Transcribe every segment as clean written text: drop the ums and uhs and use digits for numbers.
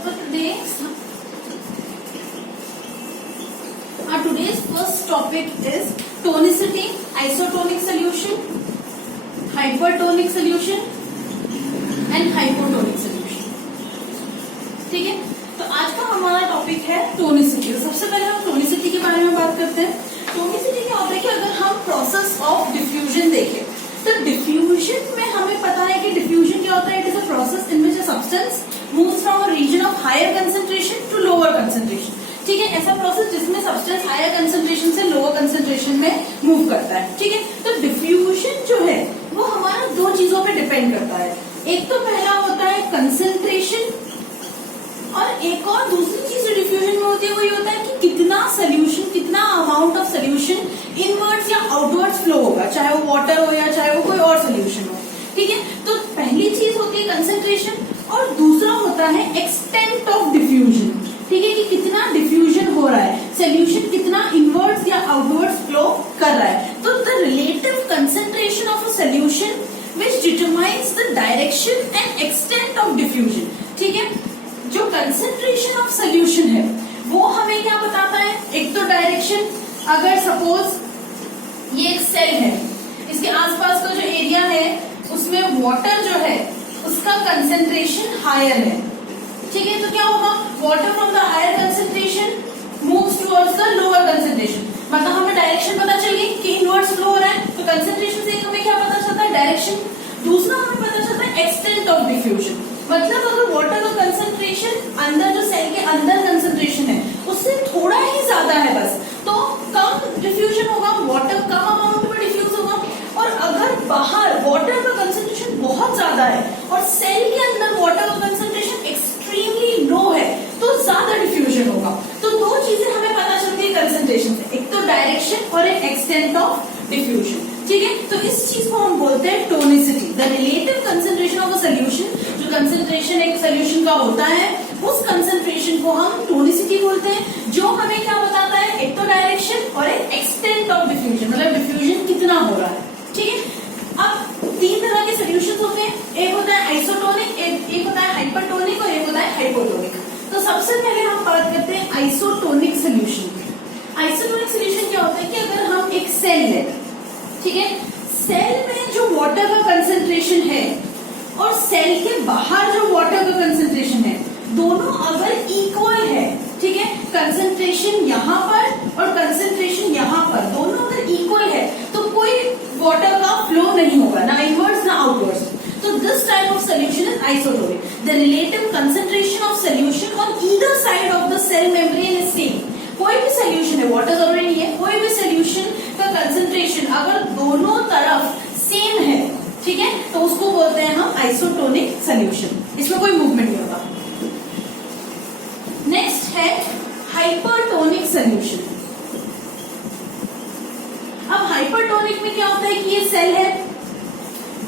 So today's first topic is tonicity, isotonic solution, hypertonic solution and hypotonic solution. ठीक है, तो आज का हमारा टॉपिक है टोनिसिटी। तो सबसे पहले हम टोनिसिटी के बारे में बात करते हैं। टोनिसिटी क्या होता है कि अगर हम प्रोसेस ऑफ डिफ्यूजन देखें तो डिफ्यूजन में हमें पता है कि डिफ्यूजन क्या होता है, it is a process in which a substance moves from a region of higher concentration to lower concentration. ठीक है, ऐसा प्रोसेस जिसमें सब्सटेंस हायर कंसंट्रेशन से लोअर कंसंट्रेशन में मूव करता है। ठीक है, तो डिफ्यूजन जो है वो हमारा दो चीजों पे डिपेंड करता है। एक तो पहला होता है कंसंट्रेशन, और एक और दूसरी चीज जो डिफ्यूजन में होती है वो ये होता है कि कितना सोल्यूशन, कितना अमाउंट ऑफ सोल्यूशन इनवर्ड्स या आउटवर्ड्स फ्लो होगा, चाहे वो वाटर हो या चाहे वो कोई और सोल्यूशन हो। ठीक है, तो पहली चीज होती है कंसंट्रेशन और दूसरा होता है एक्सटेंट ऑफ डिफ्यूजन। ठीक है, कि कितना डिफ्यूजन हो रहा है, सोल्यूशन कितना इनवर्ड्स या आउटवर्ड्स फ्लो कर रहा है। तो the relative concentration of a solution which determines the direction and extent of diffusion. ठीक है, जो कंसंट्रेशन ऑफ सोल्यूशन है वो हमें क्या बताता है, एक तो डायरेक्शन, अगर सपोज ये एक सेल है, इसके आसपास का जो एरिया है उसमें वाटर जो है उसका कंसंट्रेशन हायर है। ठीक है, तो क्या होगा, water from the higher concentration moves towards the lower concentration. मतलब हमें डायरेक्शन पता चल गई कि इनवर्ड्स फ्लो हो रहा है, तो कंसंट्रेशन से हमें क्या पता चलता है, डायरेक्शन। दूसरा हमें पता चलता है एक्सटेंट ऑफ डिफ्यूजन। मतलब अगर वाटर का कंसंट्रेशन अंदर जो सेल के अंदर कंसंट्रेशन है उससे थोड़ा ही ज्यादा है बस, तो कम डिफ्यूजन होगा, वाटर कम अमाउंट में डिफ्यूज होगा। और अगर बाहर वाटर का कंसंट्रेशन बहुत ज्यादा है और सेल के अंदर वाटर का कंसंट्रेशन एक्सट्रीमली लो है तो ज्यादा डिफ्यूजन होगा। तो दो चीजें हमें पता चलती है कंसंट्रेशन से, एक तो डायरेक्शन और एक एक्सटेंट ऑफ डिफ्यूजन। ठीक है, तो इस चीज को हम बोलते हैं tonicity, the relative concentration of a solution. जो कंसंट्रेशन एक सोल्यूशन का होता है उस कंसंट्रेशन को हम टोनिसिटी बोलते हैं, जो हमें क्या बताता है, एक तो डायरेक्शन और एक एक्सटेंट ऑफ डिफ्यूजन, मतलब डिफ्यूजन कितना हो रहा है। ठीक है, अब तीन तरह के सोल्यूशन होते हैं, एक होता है आइसोटोनिक, एक होता है हाइपरटोनिक और एक होता है हाइपोटोनिक। तो सबसे पहले हम बात करते हैं आइसोटोनिक सोल्यूशन की। आइसोटोनिक सोल्यूशन क्या होता है कि अगर हम एक सेल है, ठीक है, सेल में जो वाटर का कंसंट्रेशन है और सेल के बाहर जो वाटर का कंसंट्रेशन है दोनों अगर इक्वल है, ठीक है, कंसंट्रेशन यहाँ पर और कंसंट्रेशन यहाँ पर दोनों अगर इक्वल है तो कोई वाटर का फ्लो नहीं होगा, ना इनवर्ड्स ना आउटवर्ड्स। तो this type of solution is isotonic. The relative concentration of solution on either side of the cell membrane is same. कोई भी सोल्यूशन है, वाटर जरूरी नहीं है, कोई भी सोल्यूशन का कंसंट्रेशन अगर दोनों तरफ सेम है, ठीक है, तो उसको बोलते हैं हम आइसोटोनिक सोल्यूशन, इसमें कोई मूवमेंट नहीं होता। नेक्स्ट है हाइपरटोनिक सोल्यूशन। अब हाइपरटोनिक में क्या होता है कि ये सेल है,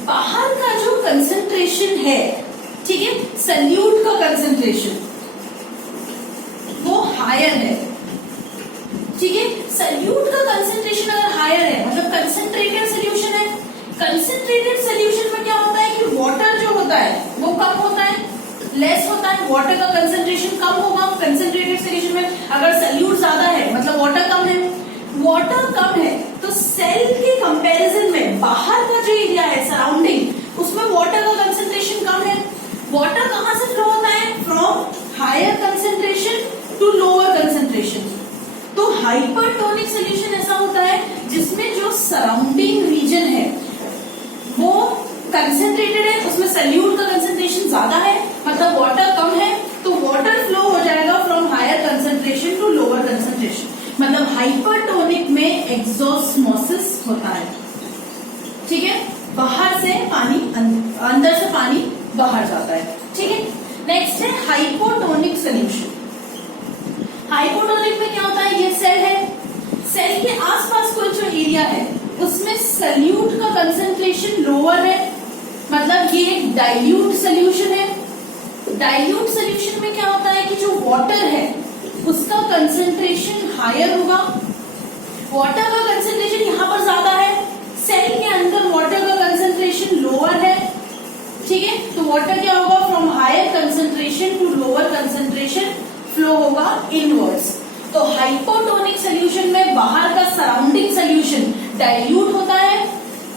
बाहर का जो कंसंट्रेशन है, ठीक है, सोल्यूट का कंसंट्रेशन वो हायर है। ठीक है, सोल्यूट का कंसंट्रेशन अगर हायर है मतलब कंसंट्रेटेड सोल्यूशन है। कंसंट्रेटेड सोल्यूशन में क्या होता है कि वाटर जो होता है वो कम होता है, लेस होता है, वाटर का कंसंट्रेशन कम होगा कंसंट्रेटेड सोल्यूशन में। अगर सोल्यूट ज्यादा है मतलब वाटर कम है, वाटर कम है तो सेल के कंपैरिजन में बाहर का जो एरिया है सराउंडिंग उसमें वाटर का कंसंट्रेशन कम है। वाटर कहां से फ्लो होता है, from higher concentration to lower concentration. तो हाइपरटोनिक सोल्यूशन ऐसा होता है जिसमें जो सराउंडिंग रीजन है वो कंसंट्रेटेड है, उसमें सोल्यूट का कंसंट्रेशन ज्यादा है मतलब वाटर कम है, तो वाटर फ्लो हो जाएगा from higher concentration to lower concentration. मतलब हाइपरटोनिक में एक्सोस्मोसिस होता है। ठीक है, बाहर से पानी अंदर से पानी बाहर जाता है। ठीक है, नेक्स्ट है हाइपोटोनिक सोल्यूशन। हाइपोटोनिक में क्या होता है, ये सेल है, सेल के आसपास कोई जो एरिया है उसमें सोल्यूट का कंसंट्रेशन लोअर है, मतलब ये एक डाइल्यूट सोल्यूशन है। डाइल्यूट सोल्यूशन में क्या होता है कि जो वाटर है उसका कंसंट्रेशन हायर होगा, वाटर का कंसंट्रेशन यहाँ पर ज्यादा है, सेल के अंदर वाटर का कंसंट्रेशन लोअर है। ठीक है, तो वाटर क्या होगा, from higher concentration to lower concentration concentration flow होगा इनवर्ड्स। तो हाइपोटोनिक सोल्यूशन में बाहर का सराउंडिंग सोल्यूशन डाइल्यूट होता है,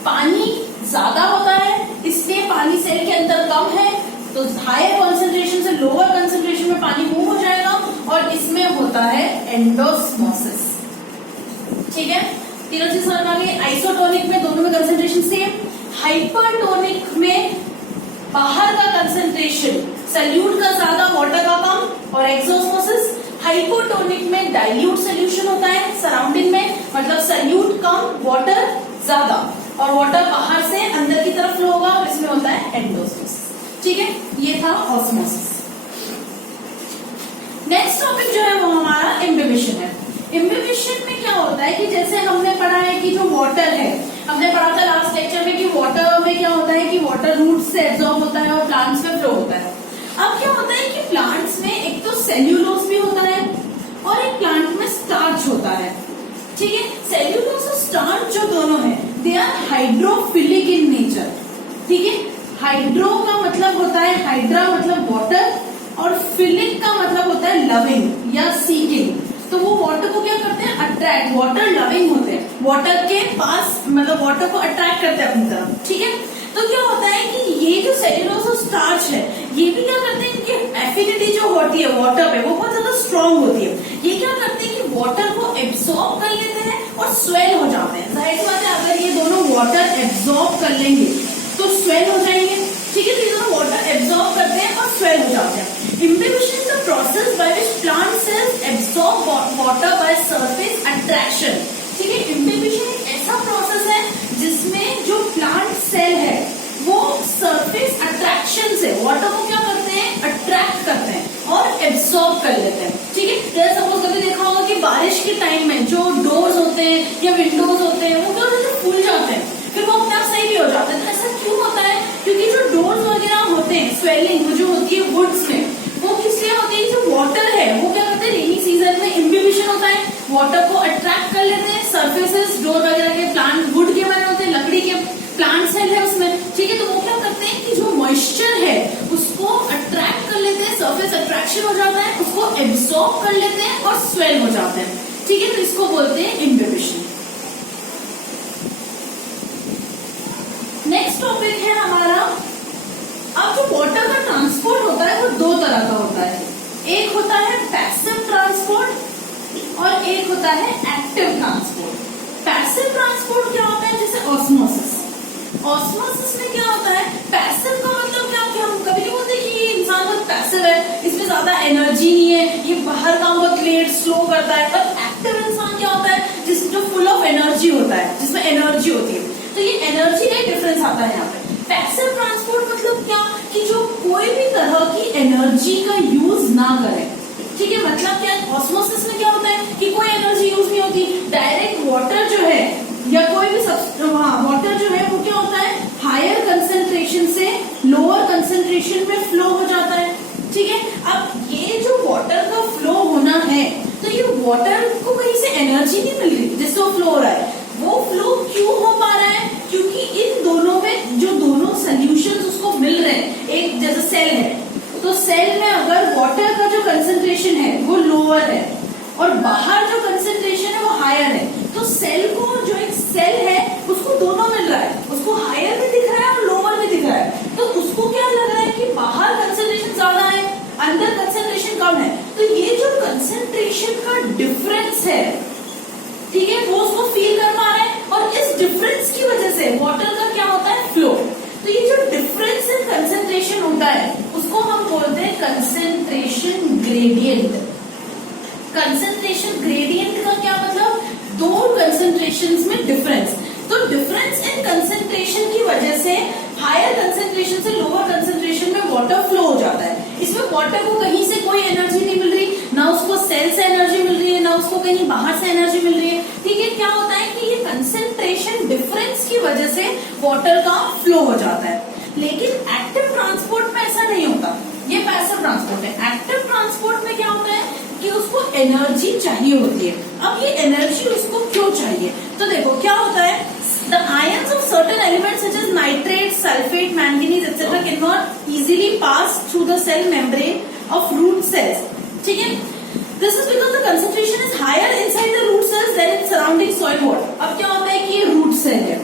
पानी ज्यादा होता है, इसलिए पानी सेल के अंदर कम है, तो हायर कंसंट्रेशन से लोअर कंसंट्रेशन में पानी मूव हो जाएगा और इसमें होता है एंडोस्मोसिस। ठीक है, तीनों चीज समझ आ गई। आइसोटोनिक में दोनों में कंसंट्रेशन सेम, हाइपरटोनिक में बाहर का कंसंट्रेशन सल्यूट का ज्यादा वाटर का कम और एक्सोस्मोसिस। हाइपोटोनिक में डाइल्यूट सोल्यूशन होता है सराउंडिंग में, मतलब सल्यूट कम वाटर ज्यादा और वाटर बाहर से अंदर की तरफ फ्लो होगा और इसमें होता है एंडोस्मोसिस। ठीक है, ये था ऑस्मोसिस। नेक्स्ट टॉपिक जो है वो हमारा इम्बिबिशन है। इम्बिबिशन में क्या होता है कि जैसे हमने पढ़ा है कि जो वाटर है, हमने पढ़ा था लास्ट लेक्चर में कि वाटर में क्या होता है कि वाटर रूट से एब्जॉर्ब होता है और प्लांट्स में फ्लो होता है। अब क्या होता है कि प्लांट्स में एक तो सेल्यूलोज भी होता है और एक प्लांट में स्टार्च होता है। ठीक है, सेल्यूलोज और स्टार्च जो दोनों है they are hydrophilic in nature. ठीक है, हाइड्रो का मतलब होता है, हाइड्रा मतलब वाटर और फिलिक का मतलब होता है लविंग या सीकिंग। तो वो वाटर को क्या करते हैं, अट्रैक्ट, वाटर लविंग होते हैं, वाटर के पास मतलब वाटर को अट्रैक्ट करते हैं अपनी तरफ। ठीक है, तो क्या होता है कि ये जो सेल्यूलोज और स्टार्च है ये भी क्या करते हैं, इनकी एफिनिटी जो होती है वाटर पे वो बहुत ज्यादा स्ट्रांग होती है। ये क्या करते हैं कि वाटर को एब्सॉर्ब कर लेते हैं और स्वेल हो जाते हैं। जाहिर सी बात है, अगर ये दोनों वाटर एब्सॉर्ब कर लेंगे तो स्वेल हो जाएंगे। ठीक है, तो ये दोनों वाटर एब्सॉर्ब करते हैं और स्वेल हो जाते हैं। Imbibition is the process by which plant cells absorb water by surface attraction. ठीक है, imbibition एक ऐसा प्रोसेस है जिसमें जो प्लांट सेल है वो सरफेस अट्रैक्शन से वाटर को क्या करते हैं, अट्रैक्ट करते हैं और एब्सॉर्ब कर लेते हैं। ठीक है, जैसे सपोज कभी देखा होगा कि बारिश के टाइम में जो डोर्स होते हैं या विंडोज होते हैं वो क्या होते हैं, फूल जाते हैं, फिर वो अपने आप सही भी हो जाते हैं। तो ऐसा क्यों होता है, क्योंकि जो डोर्स वगैरह होते हैं, स्वेलिंग जो होती है वुड्स में, वो किस लिए होती है, जो वाटर है वो क्या करते हैं, रेनी सीजन में इम्बिबिशन होता है, वाटर को अट्रैक्ट कर लेते हैं। सरफेसेस डोर वगैरह के प्लांट वुड के बने होते हैं, लकड़ी के प्लांट सेल है उसमें। ठीक है, तो वो क्या करते हैं कि जो मॉइस्चर है उसको अट्रैक्ट कर लेते हैं, सरफेस अट्रैक्शन हो जाता है, उसको एब्सॉर्ब कर लेते हैं और स्वेल हो जाते हैं। ठीक है, तो इसको बोलते हैं इम्बिबिशन। नेक्स्ट टॉपिक है हमारा, अब जो वाटर का ट्रांसपोर्ट होता है वो दो तरह का होता है। एक होता है पैसिव ट्रांसपोर्ट और एक होता है एक्टिव ट्रांसपोर्ट। पैसिव ट्रांसपोर्ट क्या होता है, जैसे ऑस्मोसिस। ऑस्मोसिस में क्या होता है, पैसिव का मतलब क्या, कि हम कभी नहीं बोलते कि ये इंसान बहुत पैसिव है, इसमें ज्यादा एनर्जी नहीं है, ये बाहर काम बहुत लेट स्लो करता है। पर एक्टिव इंसान क्या होता है, जो फुल ऑफ एनर्जी होता है, जिसमें एनर्जी होती है। तो ये एनर्जी का डिफरेंस आता है यहाँ पे। पैसिव ट्रांसपोर्ट मतलब क्या, कि जो कोई भी तरह की एनर्जी का यूज ना करे। ठीक है, मतलब क्या, ऑस्मोसिस में क्या होता है कि कोई एनर्जी यूज नहीं होती, डायरेक्ट वाटर जो है या कोई भी वाटर जो है वो क्या होता है, हायर कंसंट्रेशन से लोअर कंसंट्रेशन में फ्लो हो जाता है। ठीक है, अब ये जो वाटर का फ्लो होना है, तो ये वाटर को कहीं से एनर्जी नहीं मिल रही जिससे वो फ्लो हो रहा है। वो फ्लो क्यों हो पा रहा है, क्योंकि इन दोनों में जो दोनों सोल्यूशंस उसको मिल रहे हैं। एक जैसे सेल है, तो सेल में अगर वाटर का जो कंसंट्रेशन है वो लोअर है और बाहर जो कंसंट्रेशन है वो हायर है, तो सेल को, जो एक सेल है उसको दोनों मिल रहा है, उसको हायर भी दिख रहा है और लोअर भी दिख रहा है। तो उसको क्या लग रहा है कि बाहर कंसंट्रेशन ज्यादा है, अंदर कंसंट्रेशन कम है। तो ये जो कंसंट्रेशन का डिफरेंस है, ठीक है, वो उसको फील कर पा रहे हैं और इस डिफरेंस की वजह से वाटर का क्या होता है, फ्लो। तो ये जो डिफरेंस इन कंसंट्रेशन होता है उसको हम बोलते हैं कंसंट्रेशन ग्रेडियंट। कंसंट्रेशन ग्रेडियंट का क्या मतलब, दो कंसंट्रेशंस में डिफरेंस। तो डिफरेंस इन कंसंट्रेशन की वजह से हायर कंसंट्रेशन से लोअर कंसंट्रेशन में वाटर फ्लो हो जाता है। इसमें वाटर को कहीं से कोई एनर्जी नहीं मिल रही, ना उसको सेल से एनर्जी मिल रही है, ना उसको कहीं बाहर से एनर्जी मिल रही है। ठीक है, क्या होता है कि ये कंसंट्रेशन डिफरेंस की वजह से वाटर का फ्लो हो जाता है। लेकिन एक्टिव ट्रांसपोर्ट में ऐसा नहीं होता, ये पैसिव ट्रांसपोर्ट है। एक्टिव ट्रांसपोर्ट में क्या होता है कि उसको एनर्जी चाहिए होती है। अब ये एनर्जी उसको क्यों चाहिए, तो देखो क्या होता है, the ions of certain elements such as nitrate, sulfate, manganese etc. cannot easily pass through the cell membrane of root cells ठीक है, this is because the concentration is higher inside the root cells than in surrounding soil water. अब क्या होता है कि ये root cell है,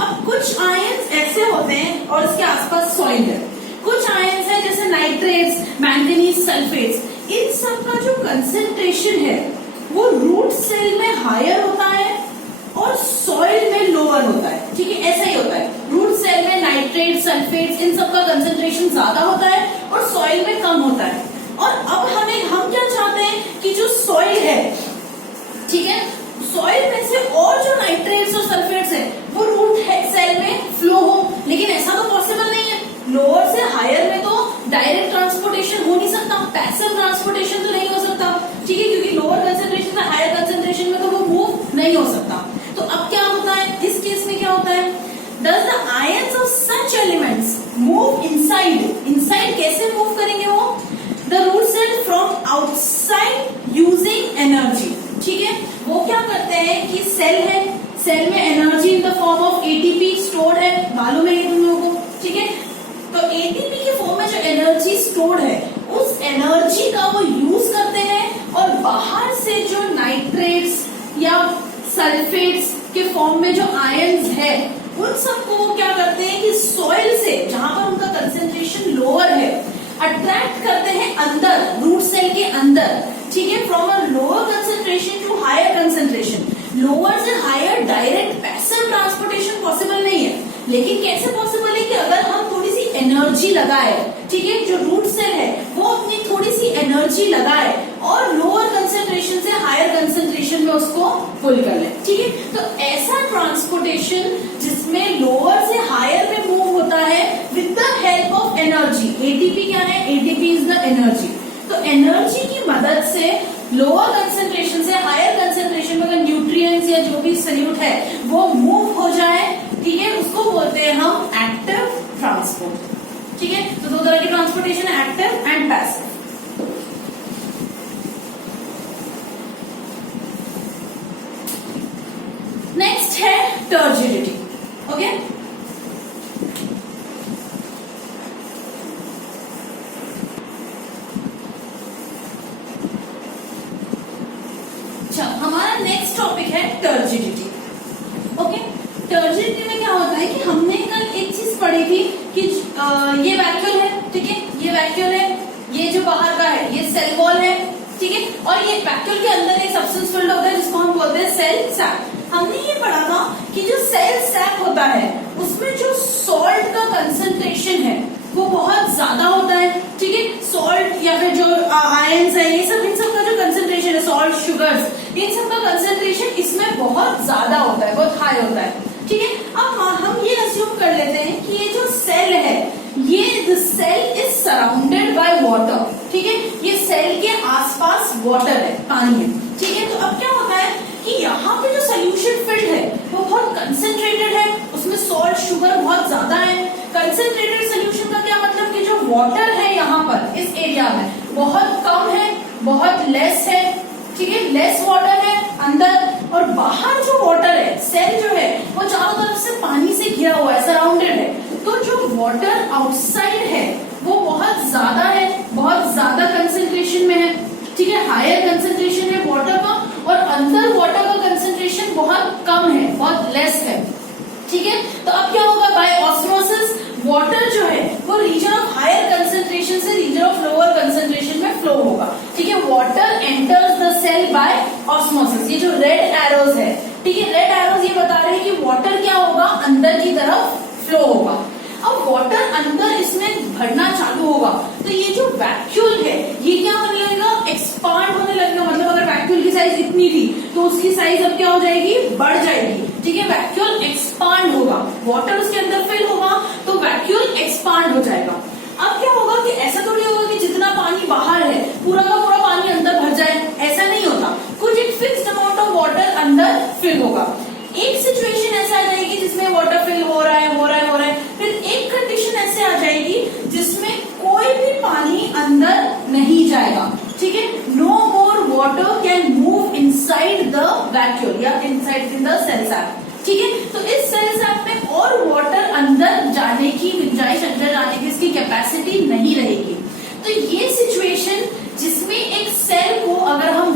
अब कुछ आयंस ऐसे होते हैं और इसके आसपास सॉइल है, कुछ आयंस है जैसे नाइट्रेट्स, मैंगनीज, सल्फेट्स, इन सब का जो कंसेंट्रेशन है वो रूट सेल में हायर होता है और सॉइल में लोअर होता है। ठीक है, ऐसा ही होता है, रूट सेल में नाइट्रेट, सल्फेट्स, इन सब का कंसेंट्रेशन ज्यादा होता है और सॉइल में कम होता है। और अब हम क्या चाहते हैं कि जो सॉइल है, ठीक है, सॉइल में से और जो नाइट्रेट्स और सल्फेट्स है वो रूट सेल में फ्लो हो, लेकिन ऐसा तो पॉसिबल नहीं है। लोअर से हायर में तो डायरेक्ट ट्रांसपोर्टेशन हो नहीं सकता, पैसिव ट्रांसपोर्टेशन तो नहीं हो सकता। ठीक है, क्योंकि लोअर कंसेंट्रेशन से हायर कंसेंट्रेशन में तो वो मूव नहीं हो सकता। तो अब क्या होता है इस केस में, क्या होता है, does the ions of such elements move inside. Inside कैसे मूव करेंगे वो, the root cell from outside using energy. ठीक है, वो क्या करते हैं कि सेल है, सेल में energy in the form of ATP stored है, मालूम है ये तुम लोगों को। ठीक है, तो एटीपी के फॉर्म में जो एनर्जी स्टोर्ड है उस एनर्जी का वो यूज करते हैं और बाहर से जो नाइट्रेट्स या सल्फेट्स के फॉर्म में जो आयंस है उन सबको वो क्या करते हैं कि सॉइल से, जहां पर उनका कंसेंट्रेशन लोअर है, अट्रैक्ट करते हैं अंदर, रूट सेल के अंदर। ठीक है, from a lower concentration to higher concentration. Lower से higher direct passive transportation possible नहीं है, लेकिन कैसे पॉसिबल है कि अगर हम थोड़ी सी एनर्जी लगाए, ठीक है, जो रूट सेल है वो अपनी थोड़ी सी एनर्जी लगाए और लोअर कंसेंट्रेशन से हायर कंसेंट्रेशन में उसको पुल कर ले। ठीक है, तो ऐसा ट्रांसपोर्टेशन जिसमें लोअर से हायर में मूव होता है with the help of energy. ATP क्या है, एटीपी इज द एनर्जी। तो एनर्जी की मदद से लोअर कंसेंट्रेशन से हायर कंसेंट्रेशन में अगर न्यूट्रिएंट्स या जो भी सल्यूट है वो मूव हो जाए, ठीक है, उसको बोलते हैं हम एक्टिव ट्रांसपोर्ट। ठीक है, तो दो तरह की ट्रांसपोर्टेशन है, एक्टिव एंड पैसिव। नेक्स्ट है टर्जिडिटी। ओके, अच्छा, हमारा नेक्स्ट टॉपिक है टर्जिडिटी। ओके, टर्जिडिटी में क्या होता है कि हमने कल एक चीज पढ़ी थी कि ये वैक्यूल है, ठीक है, ये वैक्यूल है, ये जो बाहर का है ये सेल वॉल है, ठीक है, और ये वैक्यूल के अंदर एक सब्सटेंस फिल्ड होता है जिसको हम बोलते हैं सेल सैक। हमने ये पढ़ा था कि जो सेल सैक होता है उसमें जो सॉल्ट का कंसेंट्रेशन है वो बहुत ज्यादा होता है। ठीक है, सॉल्ट या फिर जो आयंस है, ये सब, इन सब का जो कंसेंट्रेशन है, सॉल्ट, शुगर्स, इन सब का कंसेंट्रेशन इसमें बहुत ज्यादा होता है, बहुत हाई होता है। ठीक है, अब हम ये अस्यूम कर लेते हैं कि ये जो सेल है ये cell is surrounded by water. ठीक है, ये सेल के आसपास वाटर है, पानी है। ठीक है, तो अब क्या होता है कि यहाँ पे जो सोल्यूशन फिल्ड है वो बहुत कंसेंट्रेटेड है, उसमें सॉल्ट, शुगर बहुत ज्यादा है। कंसेंट्रेटेड सोल्यूशन का क्या मतलब कि जो वाटर है यहाँ पर इस एरिया में बहुत कम है, बहुत लेस है। ठीक है, लेस वाटर है अंदर, और बाहर जो वाटर है, सेल जो है वो चारों तरफ से पानी से घिरा हुआ है, सराउंडेड है। तो जो वाटर आउटसाइड है वो बहुत ज्यादा है, बहुत ज्यादा कंसेंट्रेशन में है। ठीक है, हायर कंसेंट्रेशन है वाटर का, और अंदर वाटर का कंसेंट्रेशन बहुत कम है, बहुत लेस है। ठीक है, तो अब क्या होगा, बाय ऑस्मोसिस वाटर जो है वो रीजन ऑफ हायर कंसेंट्रेशन से रीजन ऑफ लोअर कंसेंट्रेशन में फ्लो होगा। ठीक है, water enters the cell by osmosis. ये जो रेड एरोज है, ठीक है, रेड एरोज ये बता रहे हैं कि वाटर क्या होगा, अंदर की तरफ फ्लो होगा। अब वाटर अंदर इसमें भरना चालू होगा तो ये जो वैक्यूल है ये क्या होने लगेगा, एक्सपांड होने लगेगा। मतलब अगर वैक्यूल की साइज इतनी थी तो उसकी साइज अब क्या हो जाएगी, बढ़ जाएगी। ठीक है, वैक्यूल एक्सपांड होगा, वाटर उसके अंदर फिल होगा तो वैक्यूल एक्सपांड हो जाएगा। अब क्या होगा कि ऐसा थोड़ी होगा कि जितना पानी बाहर है पूरा का पूरा पानी अंदर भर जाए, ऐसा नहीं होता। कुछ एक फिक्स्ड अमाउंट ऑफ वाटर अंदर फिल होगा। एक सिचुएशन ऐसा आ जाएगी जिसमें वाटर फिल हो रहा है, हो रहा है, हो रहा है। फिर एक कंडीशन ऐसे आ जाएगी जिसमें कोई भी पानी अंदर नहीं जाएगा। ठीक है, no more water can move inside the vacuole या inside in the cell sac. ठीक है, तो इस सेल सैक में और वाटर अंदर जाने की गुंजाइश, अंदर जाने की इसकी कैपेसिटी नहीं रहेगी। तो ये सिचुएशन जिसमें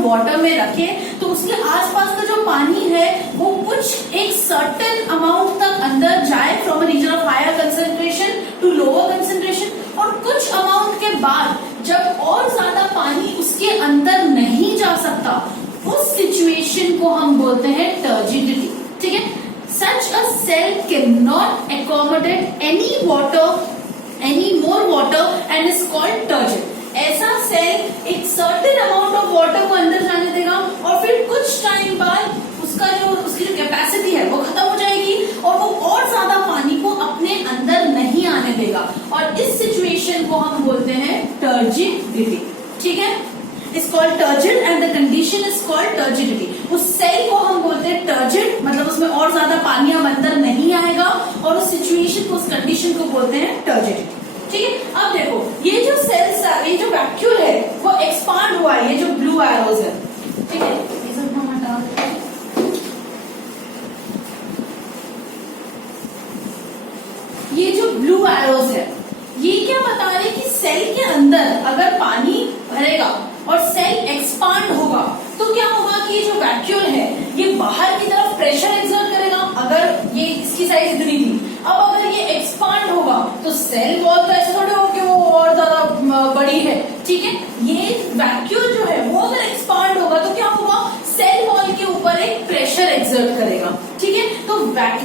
वाटर में रखें तो उसके आसपास का जो पानी है वो कुछ एक सर्टेन अमाउंट तक अंदर जाए, from a region of higher concentration to lower concentration, और कुछ अमाउंट के बाद जब और ज्यादा पानी उसके अंदर नहीं जा सकता, उस सिचुएशन को हम बोलते हैं टर्जिडिटी। ठीक है, such a cell can not accommodate any more water and is called turgid. ऐसा सेल एक सर्टेन अमाउंट ऑफ वाटर को अंदर जाने देगा और फिर कुछ टाइम बाद उसकी जो कैपेसिटी है वो खत्म हो जाएगी और वो और ज्यादा पानी को अपने अंदर नहीं आने देगा, और इस सिचुएशन को हम बोलते हैं टर्जिडिटी। ठीक है, is called turgid and the condition is called turgidity. उस सेल को हम बोलते हैं टर्जिड, मतलब उसमें और ज्यादा पानी अब अंदर नहीं आएगा, और उस सिचुएशन को, उस कंडीशन को बोलते हैं टर्जिडिटी। ठीक है, अब देखो ये जो सेल्स, ये जो वैक्यूल है वो एक्सपांड हुआ है, ये जो ब्लू एरोज है। ठीक है, ये सब हम हटा देते हैं। ये जो ब्लू एरोज है ये क्या बता रहे हैं कि सेल के अंदर अगर पानी भरेगा और सेल एक्सपांड होगा तो क्या होगा कि ये जो वैक्यूल है ये बाहर की तरफ प्रेशर एक्सर्ट करेगा। अगर ये इसकी साइज इतनी थी, अब अगर ये एक्सपांड होगा तो सेल वॉल तो ऐसे थोड़े हो कि वो और ज्यादा बड़ी है। ठीक है, ये वैक्यूल जो है वो अगर एक्सपांड होगा तो क्या होगा, सेल वॉल के ऊपर एक प्रेशर एक्सर्ट करेगा। ठीक है, तो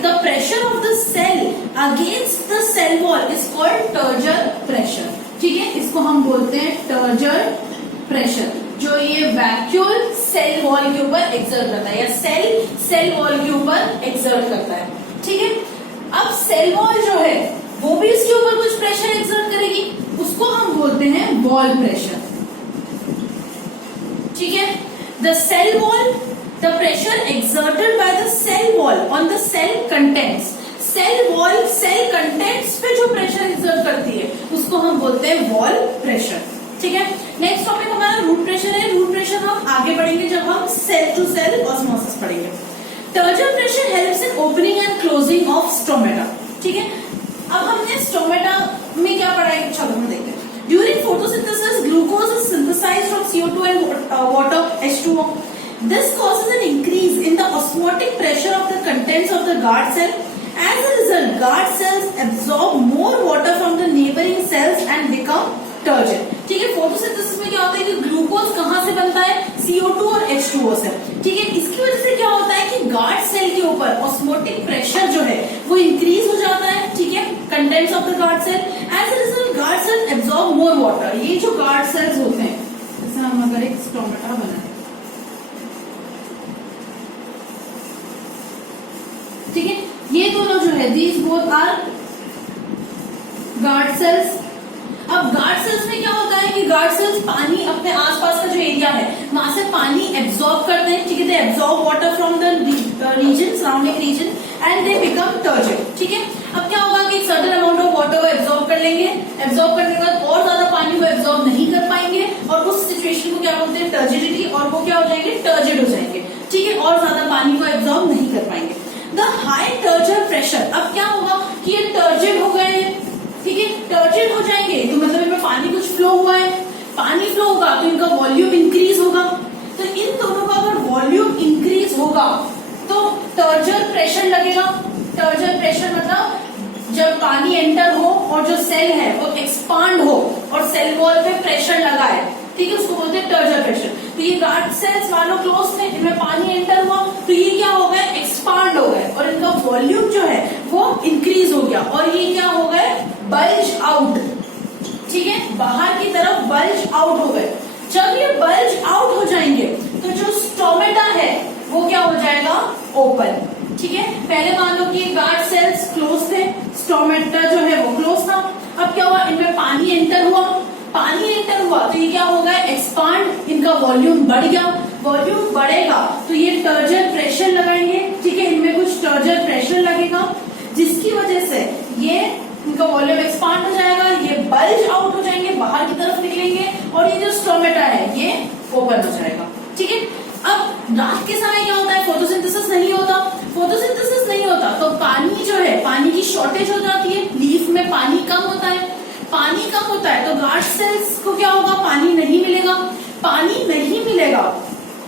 the pressure of the cell against the cell wall is called turgor pressure. ठीक है, इसको हम बोलते हैं टर्जर प्रेशर, जो ये वैक्यूल सेल वॉल के ऊपर एक्सर्ट करता है, या सेल वॉल के ऊपर एक्सर्ट करता है। ठीक है, अब सेल वॉल जो है वो भी इसके ऊपर कुछ प्रेशर एक्सर्ट करेगी, उसको हम बोलते हैं वॉल प्रेशर। ठीक है, the cell wall, the pressure exerted by the cell wall on the cell contents. Cell wall cell contents पे जो प्रेशर एक्सर्ट करती है उसको हम बोलते हैं वॉल प्रेशर। ठीक है, नेक्स्ट टॉपिक हमारा रूट प्रेशर है। रूट प्रेशर हम आगे बढ़ेंगे जब हम सेल टू सेल ऑस्मोसिस पढ़ेंगे। Turgor pressure helps in opening and closing of stomata. ठीक है, अब हमने स्टोमेटा में क्या पढ़ा है, चलो हम देखते हैं। During photosynthesis glucose is synthesised from CO2 and water H2O. This causes an increase in the osmotic pressure of the contents of the guard cell. As a result, guard cells absorb more water from the neighboring cells and become turgid. ठीक है, photosynthesis में क्या होता है कि glucose कहाँ से बनता है, CO2 और H2O से। ठीक है, इसकी वजह से क्या होता है कि गार्ड सेल के ऊपर ऑस्मोटिक प्रेशर जो है वो इंक्रीज हो जाता है। ठीक है, contents of the guard cell, as a result guard cell absorb more water. ये जो गार्ड सेल्स होते हैं, जैसे हम अगर एक स्टोमेटा बनाए, ठीक है, ये दोनों जो है these both are guard cells. अब गार्ड सेल्स में क्या होता है कि गार्ड सेल्स पानी अपने आसपास का जो एरिया है वहां से पानी एब्जॉर्ब करते हैं। ठीक है, they absorb water from the region, surrounding region, and they become turgid. ठीक है, अब क्या होगा कि एक सर्टेन अमाउंट ऑफ वाटर को एब्जॉर्ब कर लेंगे, एब्जॉर्ब करने के बाद और ज्यादा पानी को एब्जॉर्ब नहीं कर पाएंगे, और उस सिचुएशन को क्या बोलते हैं, टर्जिडिटी, और वो क्या हो जाएंगे, टर्जिड हो जाएंगे। ठीक है, और ज्यादा पानी को एब्जॉर्ब नहीं कर पाएंगे। द हाई टर्जर प्रेशर, अब क्या होगा कि ये टर्जिड हो गए हैं। ठीक है, टर्जिड हो जाएंगे तो मतलब इनमें पानी कुछ फ्लो हुआ है, पानी फ्लो होगा तो इनका वॉल्यूम इंक्रीज होगा। तो इन दोनों का अगर वॉल्यूम इंक्रीज होगा तो टर्जर प्रेशर लगेगा। टर्जर प्रेशर मतलब जब पानी एंटर हो और जो सेल है वो एक्सपांड हो और सेल वॉल पे प्रेशर लगाए, ठीक है, उसको बोलते हैं टर्जर प्रेशर। तो ये गार्ड सेल्स मानो क्लोज थे, इनमें पानी एंटर हुआ तो ये क्या हो गए, एक्सपांड हो गए, और इनका वॉल्यूम जो है वो इंक्रीज हो गया, और ये क्या हो गए, बल्ज आउट। ठीक है, बाहर की तरफ बल्ज आउट हो गए। जब ये बल्ज आउट हो जाएंगे तो जो स्टोमेटा है वो क्या हो जाएगा, ओपन। ठीक है, पहले मान लो कि गार्ड सेल्स क्लोज थे, स्टोमेटा जो है वो क्लोज था। अब क्या हुआ, इनमें पानी एंटर हुआ, पानी एंटर हुआ तो ये क्या होगा, एक्सपांड, इनका वॉल्यूम बढ़ गया। वॉल्यूम बढ़ेगा तो ये टर्जर प्रेशर लगाएंगे। ठीक है, इनमें कुछ टर्जर प्रेशर लगेगा जिसकी वजह से ये इनका वॉल्यूम एक्सपांड हो जाएगा, ये बल्ज आउट हो जाएंगे, बाहर की तरफ निकलेंगे, और ये जो स्टोमेटा है ये ओपन हो जाएगा। ठीक है, अब रात के समय क्या होता है, फोटोसिंथेसिस नहीं होता। फोटोसिंथेसिस नहीं होता तो पानी जो है, पानी की शॉर्टेज हो जाती है, लीफ में पानी कम होता है। पानी कम होता है तो गार्ड सेल्स को क्या होगा, पानी नहीं मिलेगा। पानी नहीं मिलेगा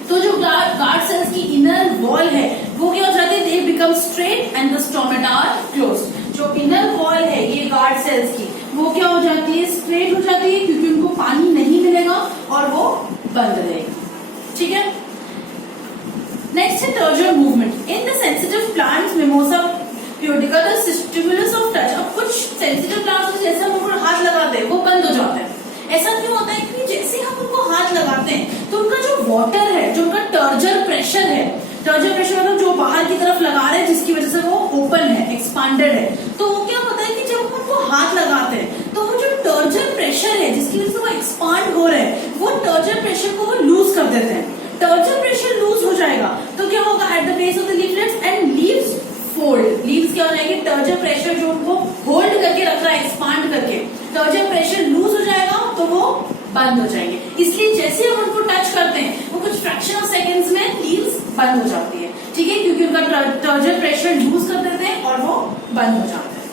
तो जो गार्ड सेल्स की इनर वॉल है वो क्या हो जाती है, they become straight and the stomata are closed. जो इनर वॉल है ये गार्ड सेल्स की वो क्या हो जाती है, स्ट्रेट हो जाती है, क्योंकि उनको पानी नहीं मिलेगा और वो बंद रहेगी। ठीक है, नेक्स्ट है turgor movement in the sensitive plants mimosa pudica the stimulus of touch. अब कुछ सेंसिटिव प्लांट्स जैसे हम उनको हाथ लगाते हैं वो बंद हो जाते हैं। ऐसा क्यों होता है, क्योंकि जैसे हम उनको हाथ लगाते हैं तो उनका जो वाटर है, जो उनका टर्जर प्रेशर है, टर्जर प्रेशर मतलब जो बाहर की तरफ लगा रहे हैं जिसकी वजह से वो ओपन है, एक्सपांडेड है, तो वो क्या होता है कि जब हम उनको हाथ लगाते हैं तो वो जो टर्जर प्रेशर है जिसकी वजह से वो एक्सपांड हो रहे हैं, वो टर्जर प्रेशर को वो लूज कर देते हैं। टर्जर प्रेशर लूज हो जाएगा तो क्या होगा, at the base of the leaflets and leaves fold. Leaves क्या हो जाएंगे, टर्जर प्रेशर जो उनको होल्ड करके रख रहा है, एक्सपांड करके, टर्जर प्रेशर लूज हो जाएगा तो वो बंद हो जाएंगे। इसलिए जैसे हम उनको टच करते हैं वो कुछ फ्रैक्शन ऑफ सेकेंड्स में लीव्स बंद हो जाती है। ठीक है, क्योंकि उनका टर्जर प्रेशर लूज कर देते हैं और वो बंद हो जाते हैं।